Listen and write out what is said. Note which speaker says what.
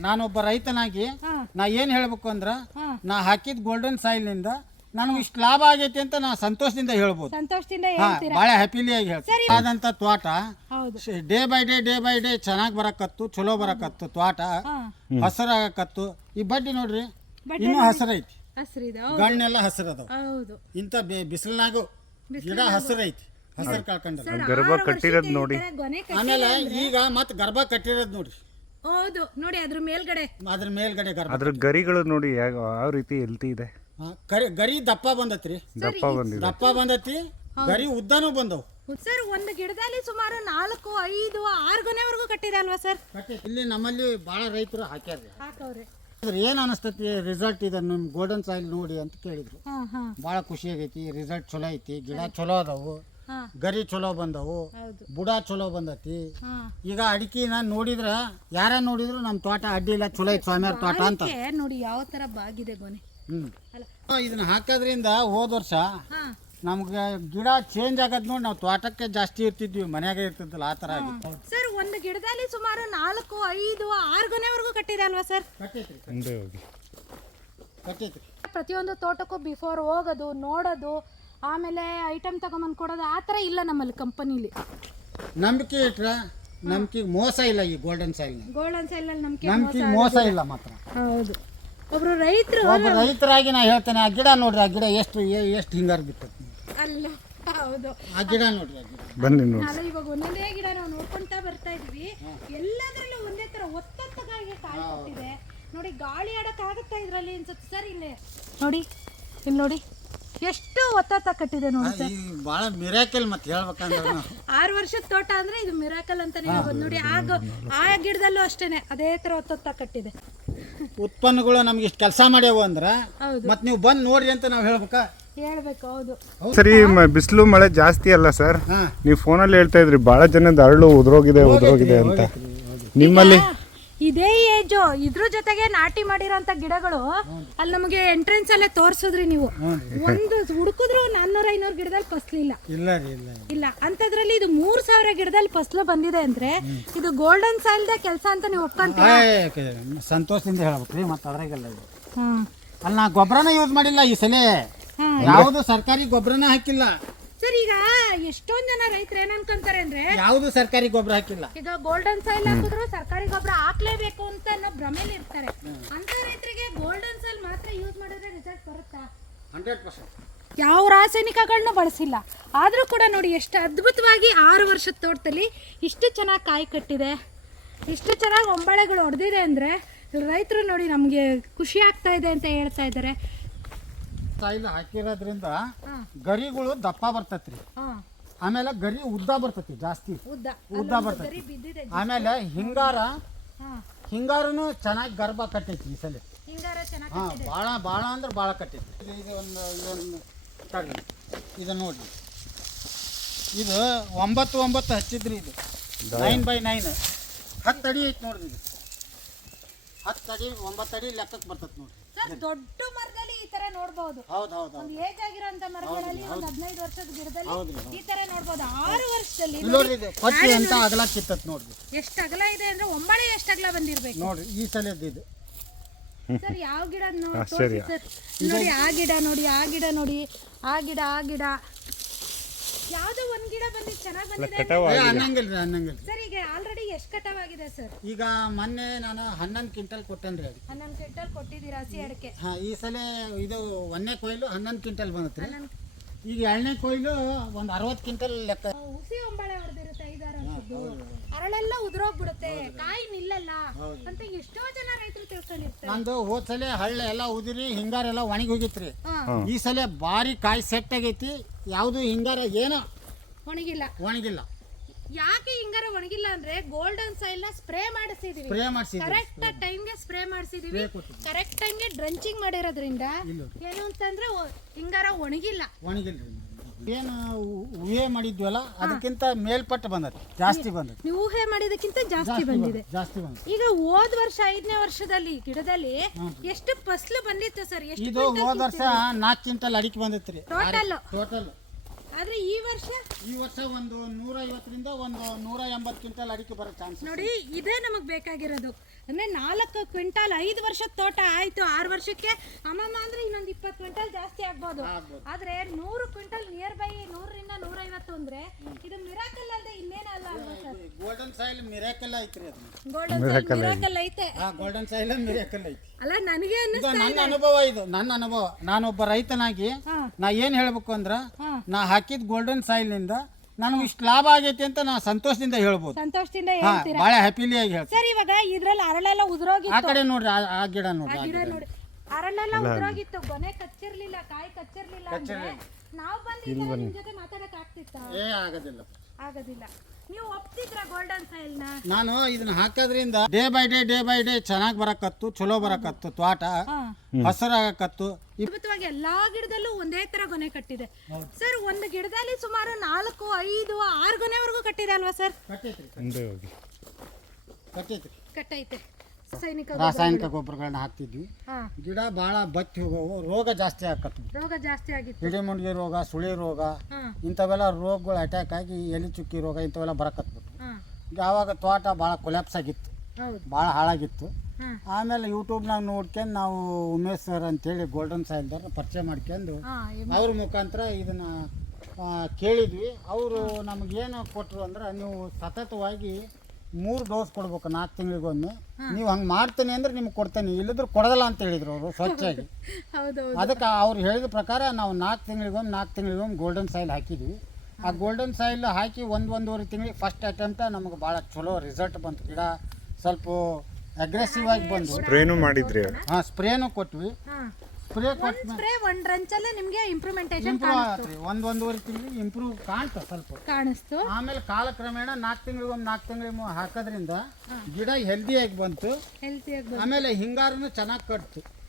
Speaker 1: ನಾನೊಬ್ಬ ರೈತನಾಗಿ ನಾ ಏನ್ ಹೇಳ್ಬೇಕು ಅಂದ್ರ ನಾ ಹಾಕಿದ ಗೋಲ್ಡನ್ ಸಾಯಿಲ್ ನಿಂದ ನನಗೆ ಇಷ್ಟು ಲಾಭ ಆಗೈತಿ ಅಂತ ನಾ ಸಂತೋಷದಿಂದ ಹೇಳ್ಬೋದು.
Speaker 2: ಸಂತೋಷದಿಂದ
Speaker 1: ಬಹಳ ಹ್ಯಾಪಿಲಿ ಆಗಿ ಹೇಳ್ತೀನಿ. ಆದಂತ ತೋಟ ಡೇ ಬೈ ಡೇ ಚೆನ್ನಾಗಿ ಬರಕತ್ತು, ಚಲೋ ಬರಕತ್ತು, ತೋಟ ಹಸರಾಗಕತ್ತು. ಈ ಬಡ್ಡಿ ನೋಡ್ರಿ ಇನ್ನೂ ಹಸರೈತಿ, ಗಣ್ಣೆಲ್ಲ ಹಸರದವ. ಇಂತ ಬಿಸಿಲಿನಾಗ ಗಿಡ ಹಸರೈತಿ, ಹಸರು ಕಳ್ಕೊಂಡ
Speaker 3: ಗರ್ಭ ಕಟ್ಟಿರೋದ್ ನೋಡಿ.
Speaker 1: ಆಮೇಲೆ ಈಗ ಮತ್ ಗರ್ಭ ಕಟ್ಟಿರೋದ್ ನೋಡ್ರಿ.
Speaker 2: ಹೌದು ನೋಡಿ, ಅದ್ರ ಮೇಲ್ಗಡೆ ಗರ್ಭ.
Speaker 3: ಅದ್ರ ಗರಿಗಳು ನೋಡಿ ಯಾವ ರೀತಿ ಎಲ್ತಿ ಇದೆ.
Speaker 1: ಗರಿ ದಪ್ಪ ಬಂದತ್ರಿ, ದಪ್ಪ ಬಂದತಿ, ಗರಿ ಉದ್ದನೂ ಬಂದವು.
Speaker 2: ಸರ್ ಒಂದು ಗಿಡದಲ್ಲಿ ಸುಮಾರು 4, 5, 6 ಗೊನೆವರೆಗೂ ಕಟ್ಟಿದೆ ಅಲ್ವಾ ಸರ್?
Speaker 1: ಇಲ್ಲಿ ನಮ್ಮಲ್ಲಿ ಬಹಳ ರೈತರು ಹಾಕ್ಯಾರ್ರಿ. ಏನ್ ಅನಿಸ್ತತಿ ರಿಸಲ್ಟ್ ಇದೆ ನಿಮ್ ಗೋಲ್ಡನ್ ಸಾಯಿಲ್ ನೋಡಿ ಅಂತ ಕೇಳಿದ್ರು. ಬಹಳ ಖುಷಿ ಆಗೈತಿ, ರಿಸಲ್ಟ್ ಚಲೋ ಐತಿ, ಗಿಡ ಚಲೋ ಅದಾವು, ಗರಿ ಚಲೋ ಬಂದವು, ಬುಡ ಚಲೋ ಬಂದತಿ. ಈಗ ಅಡಿಕೆನ ನೋಡಿದ್ರ ಯಾರ ನೋಡಿದ್ರು ನಮ್ ತೋಟ ಅಡ್ಡಿ ಇಲ್ಲ, ಚಲೋ ಐತಿ ಸ್ವಾಮಿಯವ್ರ ತೋಟ ಅಂತ
Speaker 2: ನೋಡಿ ಯಾವ ತರ ಬಾಗಿದೆ ಗೊನೆ.
Speaker 1: ಇದನ್ನ ಹಾಕೋದ್ರಿಂದ ಹೋದ ವರ್ಷ ನಮ್ಗೆ ಗಿಡ ಚೇಂಜ್ ಆಗದ್ ನೋಡಿ ನಾವು ತೋಟಕ್ಕೆ ಜಾಸ್ತಿ ಇರ್ತಿದ್ವಿ, ಮನ್ಯಾಗ ಇರ್ತಿದ್ದಿಲ್ಲ, ಆ ತರ ಆಗಿತ್ತು.
Speaker 2: ಸರ್ ಒಂದು ಗಿಡದಲ್ಲಿ ಸುಮಾರು 4, 5, 6 ಗೊನೆವರೆಗೂ ಕಟ್ಟಿದೆ ಅಲ್ವಾ ಸರ್?
Speaker 1: ಕಟ್ಟೈತ್ರಿ.
Speaker 2: ಪ್ರತಿಯೊಂದು ತೋಟಕ್ಕೂ ಬಿಫೋರ್ ಹೋಗೋದು, ನೋಡೋದು, ಆಮೇಲೆ ಐಟಮ್ ತಗೊಂಬಂದು ಕೊಡೋದು, ಆ ಥರ ಇಲ್ಲ ನಮ್ಮಲ್ಲಿ ಕಂಪನಿಲಿ.
Speaker 1: ನಂಬಿಕೆ ಇಟ್ರ ನಮ್ಗೆ ಮೋಸ ಇಲ್ಲ. ಈ ಗೋಲ್ಡನ್ ಸಾಯಿಲ್
Speaker 2: ನಂಬಿಕೆ
Speaker 1: ಮೋಸ ಇಲ್ಲ ಮಾತ್ರ.
Speaker 2: ಹೌದು, ಒಬ್ರು
Speaker 1: ರೈತರಾಗಿ ನಾ ಹೇಳ್ತೇನೆ, ಆ ಗಿಡ ನೋಡ್ರಿ, ಆ ಗಿಡ ಎಷ್ಟು ಹಿಂಗಾರ ಬಿಟ್ಟೈತಿ
Speaker 2: ಅಲ್ಲ. ಹೌದು,
Speaker 1: ಆ ಗಿಡ ನೋಡ್ರಿ, ಆ ಗಿಡ
Speaker 3: ಬನ್ನಿ ನೋಡಿ.
Speaker 2: ಅಲ್ಲ, ಇವಾಗ ಒಂದೊಂದೇ ಗಿಡ ನಾವು ನೋಡ್ಕೊಂತ ಬರ್ತಾ ಇದ್ವಿ, ಎಲ್ಲದರಲ್ಲೂ ಒಂದೇ ತರ ಒತ್ತೊತ್ತಗಾಗಿ ಕಾಯಿ ಕೊಟ್ಟಿದೆ ನೋಡಿ. ಗಾಳಿ ಆಡಕ್ ಆಗುತ್ತಾ ಇದ್ರಲ್ಲಿ ಅನ್ಸುತ್ತೆ ಸರ್. ಇಲ್ಲೇ ನೋಡಿ, ಇಲ್ಲಿ ನೋಡಿ ಎಷ್ಟು ಒತ್ತೊತ್ತ ಕಟ್ಟಿದೆ ನೋಡಿ ಸರ್.
Speaker 1: ಬಹಳ ಮಿರಾಕಲ್ ಮತ್ತೆ ಹೇಳ್ಬೇಕಂದ್ರೆ
Speaker 2: 6 ವರ್ಷದ ತೋಟ ಅಂದ್ರೆ ಇದು ಮಿರಾಕಲ್ ಅಂತಾನೆ ಹೇಳ್ಬೋದು ನೋಡಿ. ಆ ಗಿಡದಲ್ಲೂ ಅಷ್ಟೇನೆ ಅದೇ ತರ ಒತ್ತೊತ್ತ ಕಟ್ಟಿದೆ.
Speaker 1: ಉತ್ಪನ್ನಗಳು ನಮ್ಗೆ ಇಷ್ಟು ಕೆಲಸ ಮಾಡ್ಯಾವ ಅಂದ್ರ ಮತ್ ನೀವು ಬಂದ್ ನೋಡ್ರಿ ಅಂತ ನಾವು
Speaker 2: ಹೇಳ್ಬೇಕು. ಹೌದು
Speaker 3: ಸರಿ, ಬಿಸಿಲು ಮಳೆ ಜಾಸ್ತಿ ಅಲ್ಲ ಸರ್? ನೀವು ಫೋನಲ್ಲಿ ಹೇಳ್ತಾ ಇದ್ರಿ ಬಹಳ ಜನದ ಅರಳು ಉದುರೋಗಿದೆ ಅಂತ. ನಿಮ್ಮಲ್ಲಿ
Speaker 2: ಇದೇ ಏಜು, ಇದ್ರ ಜೊತೆಗೆ ನಾಟಿ ಮಾಡಿರೋಂಥ ಗಿಡಗಳು ಅಲ್ಲಿ ನಮಗೆ ಎಂಟ್ರೆನ್ಸ್ ಅಲ್ಲೇ ತೋರ್ಸಿದ್ರಿ ನೀವು. ಒಂದು ಹುಡುಕಿದ್ರು 400-500 ಗಿಡದಲ್ಲಿ ಫಸ್ಲಿಲ್ಲ. ಇಲ್ಲ ಅಂತದ್ರಲ್ಲಿ ಇದು 3000 ಗಿಡದಲ್ಲಿ ಫಸ್ಲು ಬಂದಿದೆ ಅಂದ್ರೆ ಇದು ಗೋಲ್ಡನ್ ಸಾಯಿಲ್ ಕೆಲಸ ಅಂತ ನೀವು ಒಪ್ಕೊಂತೀರಾ?
Speaker 1: ಸಂತೋಷದಿಂದ ಹೇಳ್ಬೇಕ್ರಿ. ಮತ್ತೆ ಅದ್ರಾಗೆಲ್ಲ ಅಲ್ಲಿ ನಾ ಗೊಬ್ಬರನ ಯೂಸ್ ಮಾಡಿಲ್ಲ ಈ ಸಲ, ಯಾವುದು ಸರ್ಕಾರಿ ಗೊಬ್ಬರನ ಹಾಕಿಲ್ಲ
Speaker 2: ಸರ್. ಈಗ ಎಷ್ಟೊಂದ್ ಜನ ರೈತರು ಏನ್ ಅನ್ಕೊಂತಾರೆ ಅಂದ್ರೆ
Speaker 1: ಯಾವುದು ಸರ್ಕಾರಿ ಗೊಬ್ಬರ ಹಾಕಿಲ್ಲ.
Speaker 2: ಈಗ ಗೋಲ್ಡನ್ ಸಾಯಿಲ್ ಹಾಕಿದ್ರು ಸರ್ಕಾರಿ ಗೊಬ್ಬರ ಹಾಕ್ಲೇಬೇಕು ಅಂತ ಅನ್ನೋ ಭ್ರಮೆಲಿ ಇರ್ತಾರೆ. ಅಂತ ರೈತರಿಗೆ ಗೋಲ್ಡನ್ ಸಾಯಿಲ್ ಮಾತ್ರ ಯೂಸ್ ಮಾಡಿದ್ರೆ ರಿಸಲ್ಟ್ ಬರುತ್ತಾ?
Speaker 1: 100%.
Speaker 2: ಯಾವ ರಾಸಾಯನಿಕಗಳನ್ನ ಬಳಸಿಲ್ಲ, ಆದ್ರೂ ಕೂಡ ನೋಡಿ ಎಷ್ಟು ಅದ್ಭುತವಾಗಿ 6 ವರ್ಷದ ತೋಟದಲ್ಲಿ ಇಷ್ಟು ಚೆನ್ನಾಗಿ ಕಾಯಿ ಕಟ್ಟಿದೆ, ಇಷ್ಟು ಚೆನ್ನಾಗಿ ಒಂಬಳೆಗಳು ಹೊಡೆದಿದೆ ಅಂದ್ರೆ ರೈತರು ನೋಡಿ ನಮ್ಗೆ ಖುಷಿ ಆಗ್ತಾ ಇದೆ ಅಂತ ಹೇಳ್ತಾ ಇದ್ದಾರೆ.
Speaker 1: ಸಾಯಿಲ್ ಹಾಕಿರೋದ್ರಿಂದ ಗರಿಗಳು ದಪ್ಪ ಬರ್ತೈತ್ರಿ, ಆಮೇಲೆ ಗರಿ ಉದ್ದ ಬರ್ತೈತಿ, ಜಾಸ್ತಿ ಉದ್ದ ಬರ್ತೈತಿ. ಆಮೇಲೆ ಹಿಂಗಾರನು ಚೆನ್ನಾಗಿ ಗರ್ಭ ಕಟ್ಟೈತಿ ಈ ಸಲ. ಭಾಳ ಅಂದ್ರೆ ಭಾಳ ಕಟ್ಟೈತಿ. ಇದು ನೋಡ್ರಿ, ಇದು 9 ಹಚ್ಚಿದ್ರಿ, ಇದು 9x9 10 ಅಡಿ ಐತಿ ನೋಡ್ರಿ. ಇದು 10 ಅಡಿ 9 ಅಡಿ ಲೆಕ್ಕಕ್ಕೆ ಬರ್ತೈತಿ ನೋಡ್ರಿ.
Speaker 2: ದೊಡ್ಡ ಮರದಲ್ಲಿ ಈ ತರ ನೋಡಬಹುದು. ಒಂದು ಏಜ್ ಆಗಿರೋಂತ ಮರಗಳಲ್ಲಿ ಒಂದು 15 ವರ್ಷದ ಗಿಡದಲ್ಲಿ ಈ ತರ ನೋಡಬಹುದು. 6 ವರ್ಷದಲ್ಲಿ
Speaker 1: ಅಂತ ಅಗಲ ಕಿತ್ತತ್ ನೋಡ್ರಿ,
Speaker 2: ಎಷ್ಟು ಅಗಲ ಇದೆ ಅಂದ್ರೆ ಒಂಬಳೆ ಎಷ್ಟು ಅಗಲ ಬಂದಿರ್ಬೇಕು
Speaker 1: ನೋಡ್ರಿ ಈ ಸಲದ್ದು ಇದು.
Speaker 2: ಸರ್ ಯಾವ ಗಿಡ ನೋಡಿ ಸರ್, ನೋಡಿ ಆ ಗಿಡ ನೋಡಿ, ಆ ಗಿಡ ನೋಡಿ, ಆ ಗಿಡ ಯಾವ್ದೋ ಒಂದ್ ಗಿಡ ಬಂದಿದ್ದು ಚೆನ್ನಾಗಿ ಬಂದಿದೆ
Speaker 1: ಅನ್ನಂಗಿಲ್ರಿ.
Speaker 2: ಸರ್ ಈಗ ಆಲ್ರೆಡಿ ಎಷ್ಟು ಕಟಾವಾಗಿದೆ ಸರ್?
Speaker 1: ಈಗ ಮೊನ್ನೆ ನಾನು 11 ಕ್ವಿಂಟಲ್ ಕೊಟ್ಟೇನ್ರಿ.
Speaker 2: 11 ಕ್ವಿಂಟಲ್ ಕೊಟ್ಟಿದ್ದೀರಾ ಹಸಿ ಅಡಿಕೆ?
Speaker 1: ಈ ಸಲ ಇದು 1ನೇ ಕೊಯ್ಲು 11 ಕ್ವಿಂಟಲ್ ಬಂದತ್ರಿ. ಈಗ 2ನೇ ಕೊಯ್ಲು ಒಂದು 60 ಕ್ವಿಂಟಲ್ ಲೆಕ್ಕ.
Speaker 2: ಹುಸಿ ಒಂಬಳೆ ಹೊಡೆದಿರುತ್ತೆ 5-6 ವರ್ಷದ್ದು, ಅರಳೆಲ್ಲ ಉದುರೋಗ್ಬಿಡುತ್ತೆ, ಕಾಯಿ ನಿಲ್ಲಲ್ಲ ಅಂತ ಎಷ್ಟೋ ಜನ ರೈತರು ತಿಳ್ಕೊಂಡಿರ್ತಾರೆ.
Speaker 1: ನಂದು ಹೋದ್ ಸಲ ಹಳ್ಳ ಎಲ್ಲ ಉದಿರಿ ಹಿಂಗಾರೆಲ್ಲ ಒಣಗಿ ಹೋಗಿತ್ರಿ. ಈ ಸಲ ಭಾರಿ ಕಾಯಿ ಸೆಟ್ ಆಗೈತಿ. ಯಾವುದು ಹಿಂಗಾರ ಏನೋ ಒಣಗಿಲ್ಲ.
Speaker 2: ಯಾಕೆ ಹಿಂಗಾರ ಒಣಗಿಲ್ಲ ಅಂದ್ರೆ ಗೋಲ್ಡನ್ ಸಾಯಿಲ್ ನ ಸ್ಪ್ರೇ ಮಾಡಿಸಿದೀವಿ, ಕರೆಕ್ಟ್ ಟೈಮ್ಗೆ ಸ್ಪ್ರೇ ಮಾಡಿಸಿದೀವಿ, ಕರೆಕ್ಟ್ ಟೈಮ್ಗೆ ಡ್ರಂಚಿಂಗ್ ಮಾಡಿರೋದ್ರಿಂದ ಏನು ಅಂತಂದ್ರೆ ಹಿಂಗಾರ ಒಣಗಿಲ್ಲ.
Speaker 1: ಏನು ಊಹೆ ಮಾಡಿದ್ವಲ್ಲ ಅದಕ್ಕಿಂತ ಮೇಲ್ಪಟ್ಟು ಬಂದೈತಿ, ಜಾಸ್ತಿ ಬಂದೈತಿ.
Speaker 2: ನೀವು ಊಹೆ ಮಾಡಿದಕ್ಕಿಂತ ಜಾಸ್ತಿ ಬಂದಿದೆ. ಈಗ ಹೋದ್ ವರ್ಷ 5ನೇ ವರ್ಷದಲ್ಲಿ ಗಿಡದಲ್ಲಿ ಎಷ್ಟು ಫಸಲು ಬಂದಿತ್ತು ಸರ್?
Speaker 1: ಇದು ಹೋದ ವರ್ಷ 4 ಕ್ವಿಂಟಲ್ ಅಡಿಕೆ ಬಂದಿತ್ರಿ ಟೋಟಲ್.
Speaker 2: ಆದ್ರೆ ಈ ವರ್ಷ
Speaker 1: ಒಂದು 150ರಿಂದ ಒಂದು 180 ಕ್ವಿಂಟಲ್ ಅಡಿಕೆ ಬರೋ ಚಾನ್ಸ್
Speaker 2: ನೋಡಿ. ಇದೇ ನಮಗ್ ಬೇಕಾಗಿರೋದು. ಅಂದ್ರೆ 4 ಕ್ವಿಂಟಲ್ 5 ವರ್ಷದ ತೋಟ ಆಯ್ತು. 6 ವರ್ಷಕ್ಕೆ ಅಮ್ಮಮ್ಮ ಅಂದ್ರೆ ಇನ್ನೊಂದು 20 ಕ್ವಿಂಟಲ್ ಜಾಸ್ತಿ ಆಗ್ಬೋದು. ಆದ್ರೆ 100 ಕ್ವಿಂಟಲ್ ನಿಯರ್ ಬೈ 100ರಿಂದ 150 ಅಂದ್ರೆ ಇದು ಮಿರಾಕಲ್ ಅಲ್ಲದೆ ಇನ್ನೇನಲ್ಲ ಅಲ್ವಾ ಸರ್?
Speaker 1: ಗೋಲ್ಡನ್ ಸಾಯಿಲ್ ಮಿರಾಕಲ್ ಐತ್ರಿ ಅದು.
Speaker 2: ಗೋಲ್ಡನ್ ಮಿರಾಕಲ್ ಐತೆ.
Speaker 1: ಗೋಲ್ಡನ್ ಸಾಯಿಲ್ ಮಿರಾಕಲ್ ಐತಿ.
Speaker 2: ಅಲ್ಲ ನನಗೆ
Speaker 1: ಇದು ನನ್ನ ಅನುಭವ, ಇದು ನನ್ನ ಅನುಭವ. ನಾನೊಬ್ಬ ರೈತನಾಗಿ ನಾ ಏನ್ ಹೇಳ್ಬೇಕು ಅಂದ್ರ, ನಾ ಹಾಕಿದ ಗೋಲ್ಡನ್ ಸಾಯಿಲ್ ನಿಂದ ನನಗೆ ಇಷ್ಟು ಲಾಭ ಆಗೈತಿ ಅಂತ ನಾ ಸಂತೋಷದಿಂದ ಹೇಳ್ಬೋದು.
Speaker 2: ಸಂತೋಷದಿಂದ
Speaker 1: ಬಹಳ ಹ್ಯಾಪಿಲಿ ಆಗಿ ಹೇಳ್ತೀನಿ.
Speaker 2: ಸರ್ ಇವಾಗ ಇದ್ರಲ್ಲಿ ಅರಳೆಲ್ಲ ಉದುರೋಗಿತ್ತು.
Speaker 1: ಆ ಕಡೆ ನೋಡ್ರಿ, ಆ ಗಿಡ ನೋಡ್ರಿ,
Speaker 2: ಗಿಡ ನೋಡಿ ಅರಳೆಲ್ಲ ಉದುರೋಗಿತ್ತು, ಗೊನೆ ಕಚ್ಚಿರ್ಲಿಲ್ಲ, ಕಾಯಿ ಕಚ್ಚಿರ್ಲಿಲ್ಲ ಅಂದ್ರೆ ನಾವು ಬಂದು ನಿಮ್ ಜೊತೆ ಮಾತಾಡಕ್ ಆಗ್ತಿತ್ತ? ಆಗೋದಿಲ್ಲ. ನೀವು ಒಪ್ತಿದ್ರ ಗೋಲ್ಡನ್ ಸಾಯಿಲ್ ನ?
Speaker 1: ನಾನು ಇದನ್ನ ಹಾಕೋದ್ರಿಂದ ಡೇ ಬೈ ಡೇ ಚೆನ್ನಾಗಿ ಬರಕತ್ತು, ಚಲೋ ಬರಕತ್ತು, ತೋಟ ಹಸರಾಗಕತ್ತು.
Speaker 2: ಅದ್ಭುತವಾಗಿ ಎಲ್ಲಾ ಗಿಡದಲ್ಲೂ ಒಂದೇ ತರ ಗೊನೆ ಕಟ್ಟಿದೆ ಸರ್. ಒಂದು ಗಿಡದಲ್ಲಿ ಸುಮಾರು 4, 5, 6 ಗೊನೆವರೆಗೂ ಕಟ್ಟಿದೆ ಅಲ್ವಾ ಸರ್? ಕಟ್ಟೈತೆ.
Speaker 1: ರಾಸಾಯನಿಕ ಗೊಬ್ಬರಗಳನ್ನ ಹಾಕ್ತಿದ್ವಿ. ಗಿಡ ಬಹಳ ಬತ್ತಿ ಹೋಗವು, ರೋಗ ಜಾಸ್ತಿ ಆಕತ್ತು.
Speaker 2: ರೋಗ ಜಾಸ್ತಿ ಆಗಿತ್ತು.
Speaker 1: ಹಿಡಿಮುಂಡಿಗೆ ರೋಗ, ಸುಳಿ ರೋಗ, ಇಂಥವೆಲ್ಲ ರೋಗಗಳು ಅಟ್ಯಾಕ್ ಆಗಿ ಎಲೆ ಚುಕ್ಕಿ ರೋಗ ಇಂಥವೆಲ್ಲ ಬರಕತ್ಬಿಟ್ಟು ಆವಾಗ ತೋಟ ಭಾಳ ಕೊಲ್ಯಾಪ್ಸ್ ಆಗಿತ್ತು, ಭಾಳ ಹಾಳಾಗಿತ್ತು. ಆಮೇಲೆ ಯೂಟ್ಯೂಬ್ನಾಗ ನೋಡ್ಕೊಂಡು ನಾವು ಉಮೇಶ್ ಸರ್ ಅಂತೇಳಿ ಗೋಲ್ಡನ್ ಸಾಯಿಲ್ದವ್ರನ್ನ ಪರಿಚಯ ಮಾಡ್ಕೊಂಡು ಅವ್ರ ಮುಖಾಂತರ ಇದನ್ನ ಕೇಳಿದ್ವಿ. ಅವರು ನಮಗೇನು ಕೊಟ್ಟರು ಅಂದ್ರೆ, ನೀವು ಸತತವಾಗಿ 3 ಡೋಸ್ ಕೊಡ್ಬೇಕು 4 ತಿಂಗಳಿಗೊಮ್ಮೆ. ನೀವು ಹಂಗೆ ಮಾಡ್ತೀನಿ ಅಂದ್ರೆ ನಿಮ್ಗೆ ಕೊಡ್ತೇನೆ, ಇಲ್ಲದ್ರೆ ಕೊಡೋದಲ್ಲ ಅಂತ ಹೇಳಿದ್ರು ಅವರು ಸ್ವಚ್ಛಾಗಿ. ಅದಕ್ಕೆ ಅವ್ರು ಹೇಳಿದ ಪ್ರಕಾರ ನಾವು 4 ತಿಂಗಳಿಗೊಮ್ಮೆ ಗೋಲ್ಡನ್ ಸಾಯಿಲ್ ಹಾಕಿದ್ವಿ. ಆ ಗೋಲ್ಡನ್ ಸಾಯಿಲ್ ಹಾಕಿ 1-1.5 ತಿಂಗಳಿಗೆ ಫಸ್ಟ್ ಅಟೆಂಪ್ಟ ನಮಗೆ ಭಾಳ ಚಲೋ ರಿಸಲ್ಟ್ ಬಂತು. ಗಿಡ ಸ್ವಲ್ಪ ಅಗ್ರೆಸಿವ್ ಆಗಿ ಬಂದು
Speaker 3: ಸ್ಪ್ರೇನು ಮಾಡಿದ್ರಿ?
Speaker 1: ಸ್ಪ್ರೇನು ಕೊಟ್ವಿ.
Speaker 2: ಸ್ಪ್ರೇ ಒಂದ್ ರಂಚಲ್ಲೇ ನಿಮ್ಗೆ ಇಂಪ್ರೂವ್ಮೆಂಟೇಷನ್
Speaker 1: ಇಂಪ್ರೂವ್ ಆಗತ್ರಿ. 1-1.5 ತಿಂಗಳಿಗೆ ಇಂಪ್ರೂವ್ ಸ್ವಲ್ಪ
Speaker 2: ಕಾಣಿಸ್ತು.
Speaker 1: ಆಮೇಲೆ ಕಾಲಕ್ರಮೇಣ 4 ತಿಂಗಳಿಗೆ ಹಾಕೋದ್ರಿಂದ ಗಿಡ ಹೆಲ್ದಿಯಾಗಿ ಬಂತು. ಆಮೇಲೆ ಹಿಂಗಾರನು ಚೆನ್ನಾಗಿ ಕಟ್ತು.